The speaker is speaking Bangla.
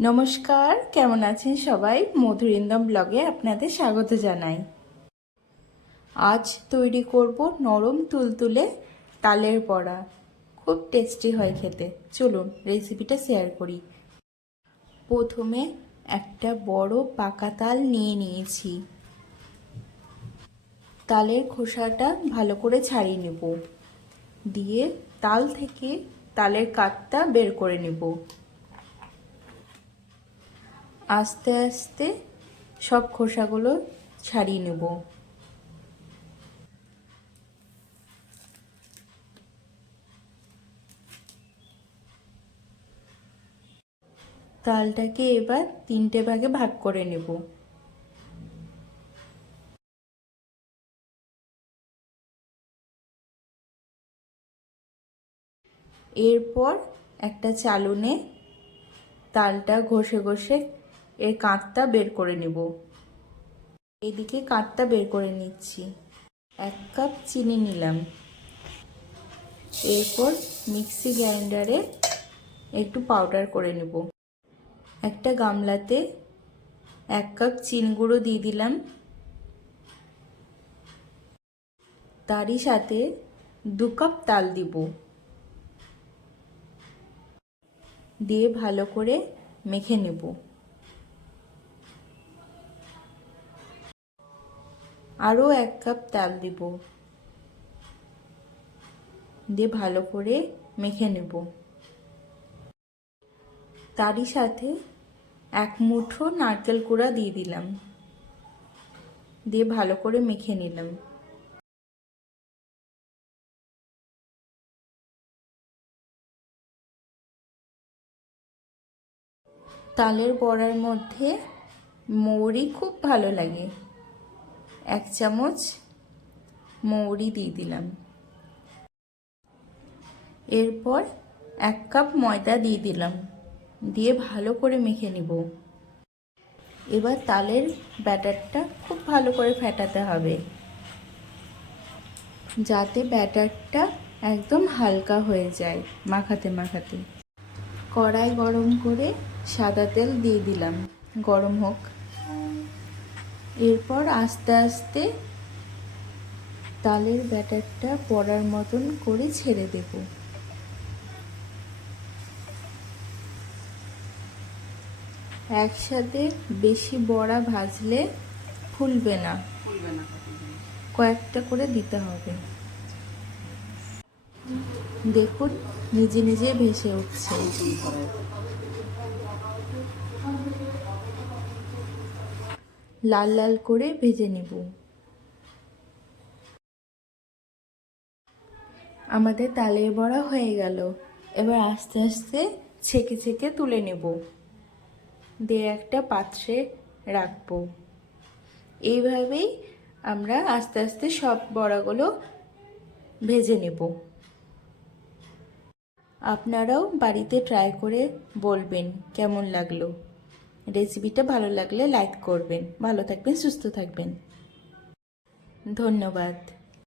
নমস্কার, কেমন আছেন সবাই? মধুরিন্দম ব্লগে আপনাদের স্বাগত জানাই। আজ তৈরি করব নরম তুলতুলে তালের বড়া। খুব টেস্টি হয় খেতে। চলুন রেসিপিটা শেয়ার করি। প্রথমে একটা বড় পাকা তাল নিয়ে নিয়েছি। তালের খোসাটা ভালো করে ছাড়িয়ে নেব। দিয়ে তাল থেকে তালের কাঠটা বের করে নেব। আস্তে আস্তে সব খোসাগুলো ছাড়িয়ে নেব। তালটাকে এবার তিনটে ভাগে ভাগ করে নেব। এরপর একটা চালুনে তালটা ঘষে ঘষে এর কাঁটটা বের করে নেব। এদিকে কাঁটটা বের করে নিচ্ছি। এক কাপ চিনি নিলাম। এরপর মিক্সি গ্রাইন্ডারে একটু পাউডার করে নেব। একটা গামলাতে এক কাপ চিন গুঁড়ো দিয়ে দিলাম। তারই সাথে দু কাপ তাল দিব। দিয়ে ভালো করে মেখে নেব। আরও এক কাপ তাল দিব। দিয়ে ভালো করে মেখে নেব। তারই সাথে এক মুঠো নারকেল কুড়া দিয়ে দিলাম। দিয়ে ভালো করে মেখে নিলাম। তালের বড়ার মধ্যে মৌরি খুব ভালো লাগে। এক চামচ মৌরি দিয়ে দিলাম। এরপর এক কাপ ময়দা দিয়ে দিলাম। দিয়ে ভালো করে মেখে নিব। এবার তালের ব্যাটারটা খুব ভালো করে ফেটাতে হবে। যাতে ব্যাটারটা একদম হালকা হয়ে যায় মাখাতে মাখাতে। কড়াই গরম করে সাদা তেল দিয়ে দিলাম। গরম হোক। এরপর আস্তে আস্তে তালের ব্যাটারটা পড়ার মতন করে ছেড়ে দেব। একসাথে বেশি বড়া ভাজলে ফুলবে না। কয়েকটা করে দিতে হবে। দেখুন নিজে নিজে ভেসে উঠছে। লাল লাল করে ভেজে নেব। আমাদের তালের বড়া হয়ে গেল। এবার আস্তে আস্তে ছেঁকে ছেঁকে তুলে নেব। দিয়ে একটা পাত্রে রাখব। এইভাবেই আমরা আস্তে আস্তে সব বড়াগুলো ভেজে নেব। আপনারাও বাড়িতে ট্রাই করে বলবেন কেমন লাগল। রেসিপিটা ভালো লাগলে লাইক করবেন। ভালো থাকবেন সুস্থ থাকবেন। ধন্যবাদ।